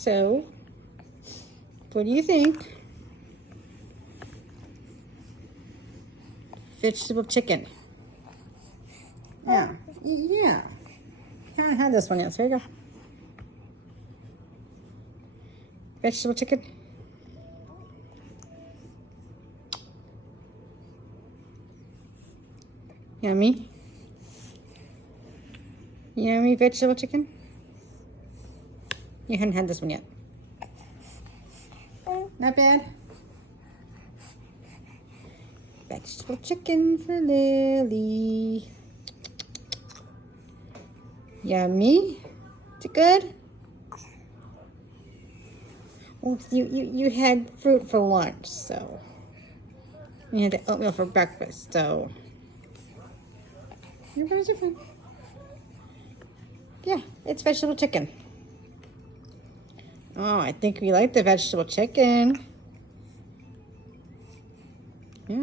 So, what do you think? Vegetable chicken. Yeah, yeah. Haven't had this one yet, so here you go. Vegetable chicken. Yummy. Yummy vegetable chicken. You hadn't had this one yet. Not bad. Vegetable chicken for Lily. Yummy. Is it good? Well, you had fruit for lunch, so you had the oatmeal for breakfast, so everybody's different. Yeah, it's vegetable chicken. Oh, I think we like the vegetable chicken. Yeah.